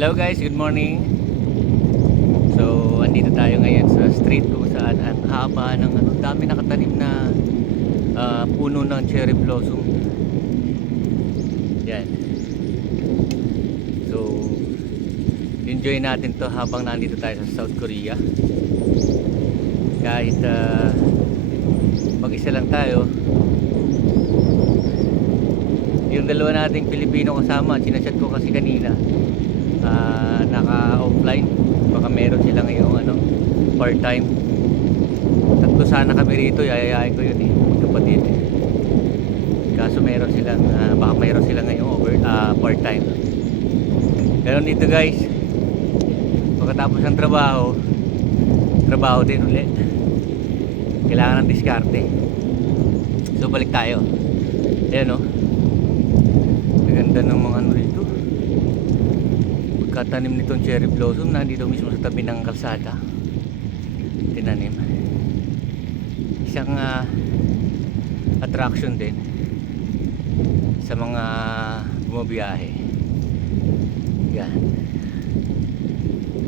Hello guys, good morning. So, andito tayo ngayon sa street kung saan ang haba ng dami nakatanim na puno ng cherry blossom. Yan. So, enjoy natin to habang nandito tayo sa South Korea. Kahit mag-isa lang tayo. Yung dalawa nating Pilipino kasama, sinachat ko kasi kanina, naka-offline. Baka meron sila ngayong part-time. Tatlo sana kami rito, yayayain ko yun kapatid. Kaso meron silang, baka meron silang ngayong part-time. Pero dito guys, pagkatapos ng trabaho din ulit. Kailangan ng diskarte. So balik tayo. Ayan o. Ganda ng mga rito. Pagkatanim nitong cherry blossom, nandito mismo sa tabi ng kalsada. Tinanim. Isang attraction din sa mga bumabiyahe. Yan.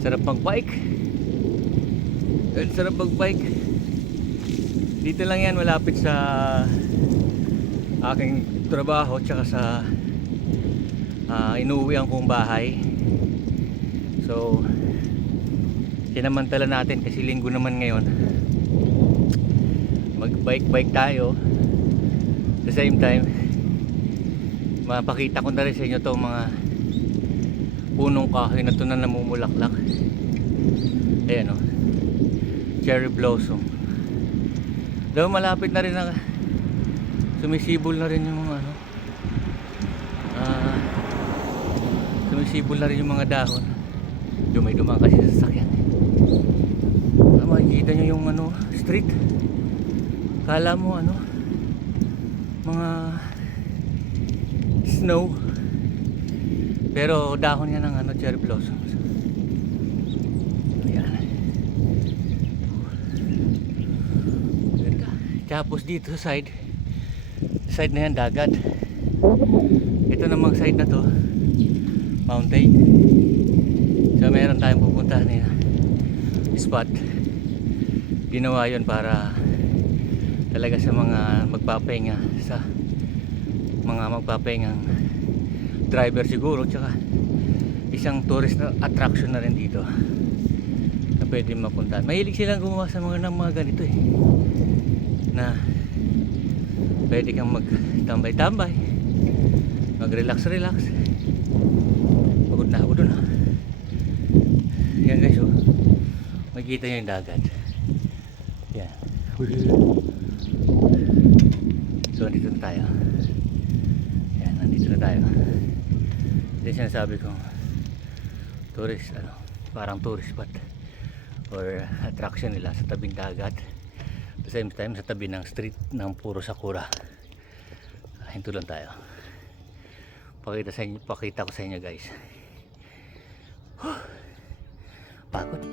Sarap mag-bike. Sarap mag-bike. Dito lang yan, malapit sa aking trabaho tsaka sa inuwian kong bahay. So sinamantala natin kasi linggo naman ngayon, mag-bike tayo. At the same time, mapakita ko na rin sa inyo itong mga punong kahoy na ito na namumulaklak. Ayan o, cherry blossom. Daw malapit na rin na sumisibol na rin yung mga sumisibol na rin yung mga dahon. Dumay-dumaan kasi sa sasakyan. Makikita nyo yung street. Kala mo mga snow, pero dahon yan ng cherry blossoms. Ayan. Ganda. Tapos dito sa side na yan, dagat. Ito namang side na to, mountain. So meron tayong pupuntahan na spot. Ginawa yun para talaga sa mga magpapahinga, sa mga magpapahingang driver siguro, tsaka isang tourist na attraction na rin dito na pwede mapuntahan. Mahilig silang gumawa sa mga ganito na pwede kang magtambay-tambay, mag-relax. Pagod na ako dun yan guys, makikita nyo yung dagat. Yan. So nandito na tayo. Yan, nandito na tayo. Ito yung sinasabi kong tourist, parang tourist spot or attraction nila sa tabing dagat. At the same time, sa tabi ng street ng puro sakura. Hinto lang tayo. Pakita ko sa inyo guys. Pagod.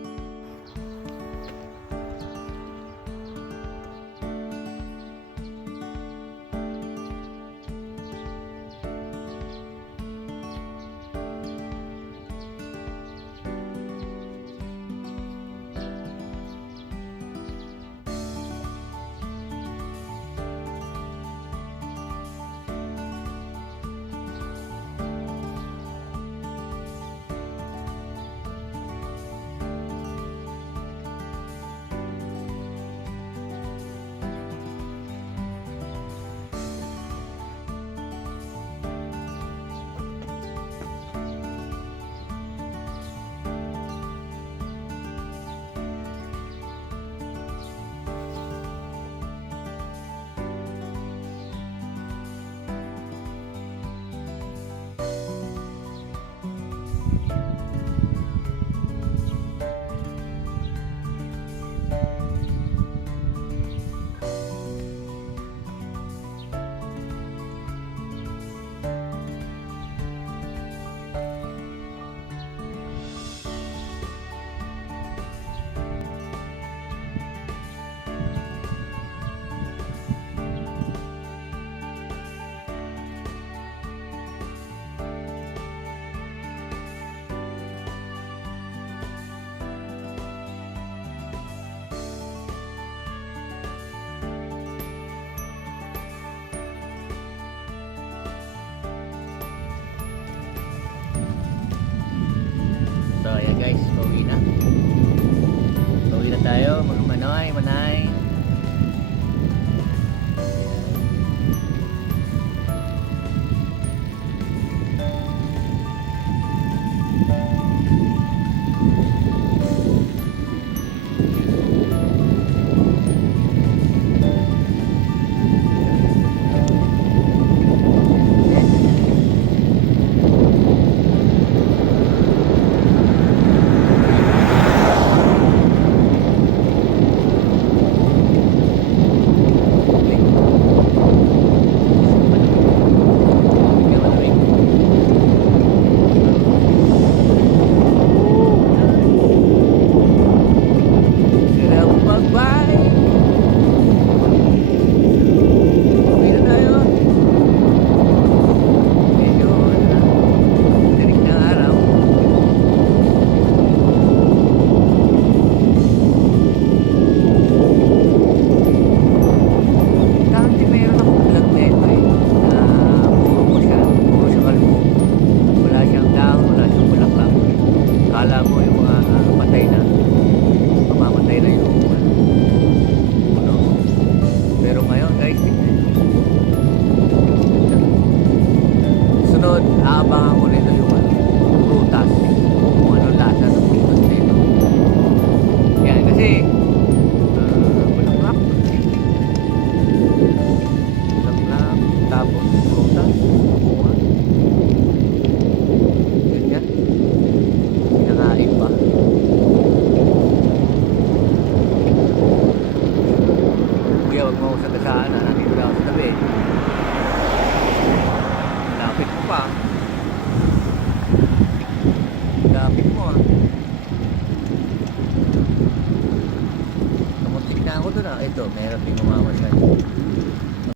dito. Meron ding mga